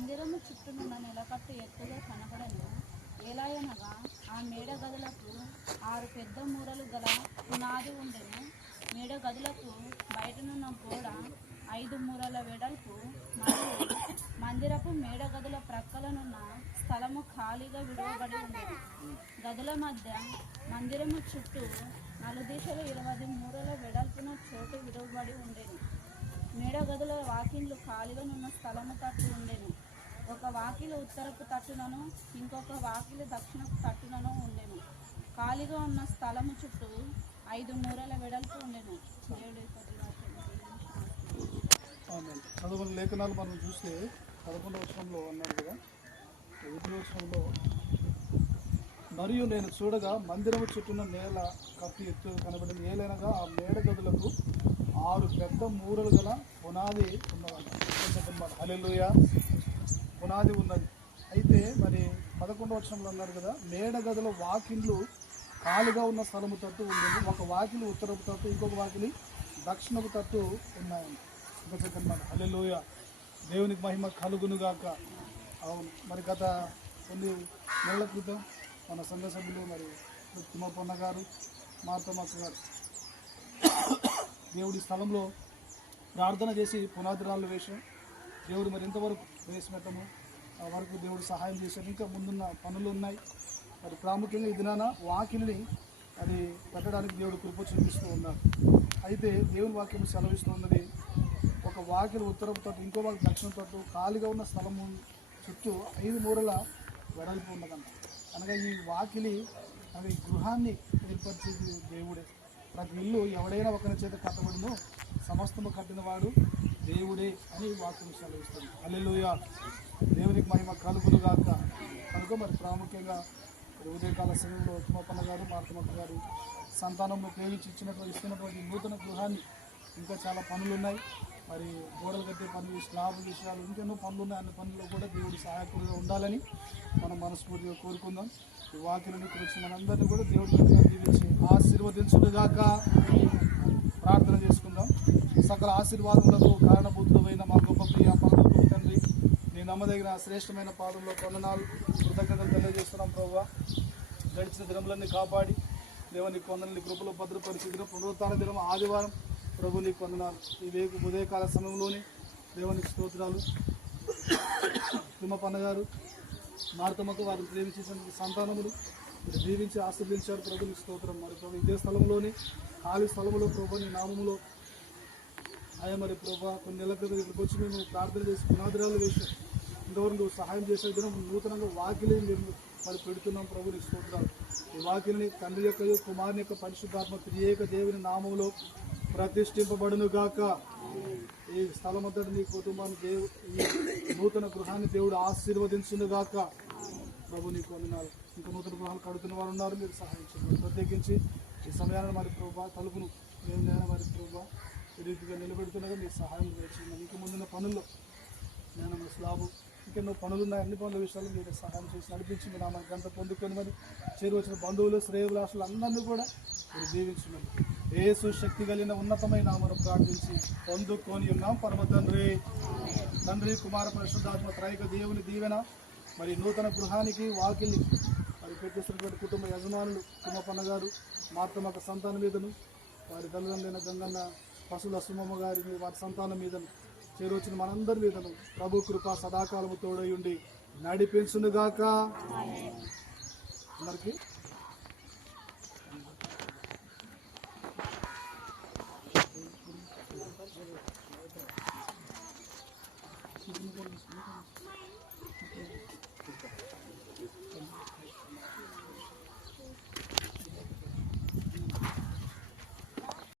మందిరము చుట్టూనున్న నిలకట్టు ఎత్తుగా కనబడను ఎలాయనగా ఆ మేడ గదులకు ఆరు పెద్ద మూరలు గల పునాది ఉండెను. మేడ గదులకు బయటనున్న గోడ ఐదు మూరల వెడల్పు మరియు మందిరపు మేడ గదుల ప్రక్కలనున్న స్థలము ఖాళీగా విడవబడి ఉండేది గదుల మధ్య మందిరము చుట్టూ నలుదిశలు ఇరవై మూరల వెడల్పున చోటు విడవబడి ఉండేది మేడ గదుల వాకిన్లు ఖాళీగా ఉన్న స్థలము తట్టు ఉండేది ఒక వాకిలి ఉత్తరపు తట్టునను ఇంకొక వాకిలి దక్షిణపు తట్టునను ఉండెను. ఖాళీగా ఉన్న స్థలము చుట్టూ ఐదు మూరల వెడల్పు ఉండెను. దేవుడి చదువుకున్న లేఖనాలు మనం చూస్తే పదకొండవ వచనంలో అన్నారు కదా. ఎనిమిదవ మరియు నేను చూడగా మందిరము చుట్టూన నేల కప్పి ఎత్తు కనబడింది. ఏలైనగా ఆ మేడ గదులకు ఆరు పెద్ద మూరలు గల పునాది ఉన్నదంట హల్లెలూయా. పునాది ఉన్నది. అయితే మరి పదకొండవ వచనంలో అన్నారు కదా మేడ గదిలో వాకిళ్ళు ఖాళీగా ఉన్న స్థలము తట్టు ఉండేది. ఒక వాకిలి ఉత్తరపు తట్టు ఇంకొక వాకిలి దక్షిణపు తట్టు ఉన్నాయండి ఇంకా చెప్పండి హల్లెలూయా. దేవునికి మహిమ కలుగునుగాక అవును. మరి గత కొన్ని నెలల క్రితం మన సంఘ సభ్యులు మరి తిమ్మపొన్న గారు మార్తమ్మక్క గారు దేవుడి స్థలంలో ప్రార్థన చేసి పునాది రాళ్ళు వేసాం దేవుడు మరి ఇంతవరకు ప్రవేశపెట్టము? ఆ వరకు దేవుడు సహాయం చేశారు ఇంకా ముందున్న పనులు ఉన్నాయి. మరి ప్రాముఖ్యంగా ఈ దినాన వాకిలిని అది పెట్టడానికి దేవుడు కృప చూపిస్తూ ఉన్నారు అయితే దేవుని వాక్యం సెలవిస్తూ ఉన్నది ఒక వాకిలి ఉత్తరం తట్టు ఇంకో వాకి దక్షిణం తట్టు ఖాళీగా ఉన్న స్థలము చుట్టూ ఐదు మూరల వెడల్పు ఉన్నదంట. అనగా ఈ వాకిలి అది గృహాన్ని ఏర్పరిచేది దేవుడే. ప్రతి ఇల్లు ఎవడైనా ఒకరి చేత కట్టబడినో సమస్తము కట్టినవాడు దేవుడే అని వాక్యం సెలవిస్తుంది. అల్లెలుయ దేవునికి మహిమ కలుగును గాక. కనుక మరి ప్రాముఖ్యంగా ఉదయకాల సమయంలో ఉత్తమపన్న గారు మార్తమక్క గారు సంతానంలో ప్రేమించి ఇచ్చినటువంటి ఇస్తున్నటువంటి నూతన గృహాన్ని ఇంకా చాలా పనులు ఉన్నాయి మరి గోడలు కట్టే పనులు స్లాబ్ విషయాలు ఇంకెన్నో పనులు ఉన్నాయి అన్ని పనుల్లో కూడా దేవుడు సహాయకులుగా ఉండాలని మనం మనస్ఫూర్తిగా కోరుకుందాం. ఈ వాక్యలను వచ్చిన మనందరినీ కూడా దేవుడి మెండుగా దీవించి ఆశీర్వదించుడుగాక ప్రార్థన చేసుకుందాం. సకల ఆశీర్వాదములకు కారణభూతులమైన మా గొప్ప ప్రియ పరలోకపు తండ్రి నీ నమ్మదగిన శ్రేష్టమైన పాదంలో కొందనాలు కృతజ్ఞతలు తెలియజేస్తున్నాం ప్రభావ గడిచిన దినములన్నీ కాపాడి దేవుని కొందరిని కృపలో భద్రపరిచిన పునరుత్న దినం ఆదివారం ప్రభు నీ కొందనాలు. ఈ వేగు ఉదయకాల సమయంలోనే దేవునికి స్తోత్రాలు. తిమ్మపన్న గారు మార్తమ్మకు వారిని ప్రేమించేసిన సంతానములు. మీరు దీవించి ఆశీర్వించారు ప్రభుని స్తోత్రం. మరి ప్రభు ఇదే స్థలంలోని ఖాళీ స్థలంలో ప్రభు నీ నామములో ఆయా మరి ప్రభా కొన్ని నెలల క్రితం ఇక్కడికి వచ్చి మేము ప్రార్థన చేసి పునాదిరాలు వేసాం ఇంతవరకు నువ్వు సహాయం చేసే దినం నూతనంగా వాకిలి మేము మరి పెడుతున్నాం ప్రభు నీ స్తోత్రాలు. ఈ వాకిలిని తండ్రి యొక్క కుమారుని యొక్క పరిశుద్ధాత్మ త్రియేక దేవుని నామములో ప్రతిష్ఠింపబడును గాక ఈ స్థలమంతటి నీ కుటుంబాన్ని దేవు ఈ నూతన గృహాన్ని దేవుడు ఆశీర్వదించును గాక ప్రభు నీకు వందనాలు ఇంకా నూతన గృహాలు కడుతున్న వారు ఉన్నారు మీరు సహాయం ప్రత్యేకించి ఈ సమయాన్ని మరి ప్రభా తలుపును మేము నేను మరి ప్రభా రీతిగా నిలబెడుతున్నగా మీ సహాయం చేయండి. ఇంకా ముందున్న పనుల్లో నేను మన స్లాబు ఇంకెన్నో పనులు ఉన్నాయి అన్ని పనుల విషయాలు మీరు సహాయం చేసి నడిపించి మీరు ఆమె గంట పొందుకొని మరి చేరువచ్చిన బంధువులు శ్రేయభిలాషులు అందరినీ కూడా మీరు దీవించున్నాం ఏసు శక్తి కలిగిన ఉన్నతమైన నామను ప్రార్థించి పొందుకొని ఉన్నాం. పరమ తండ్రి తండ్రి కుమార పరిశుద్ధాత్మ త్రైక దేవుని దీవెన. మరి నూతన గృహానికి వాకిలి మరి పెట్టేసినటువంటి కుటుంబ యజమానులు తిమ్మపన్న గారు మార్తమ్మక సంతానం మీదను వారి తల్లిదండ్రులైన గంగన్న పశువుల సుమమ్మ గారి వారి సంతానం మీదను చేరొచ్చిన మనందరి మీదను ప్రభు కృప సదాకాలము తోడై ఉండి నడిపించునుగాక. అందరికీ görüşürüz.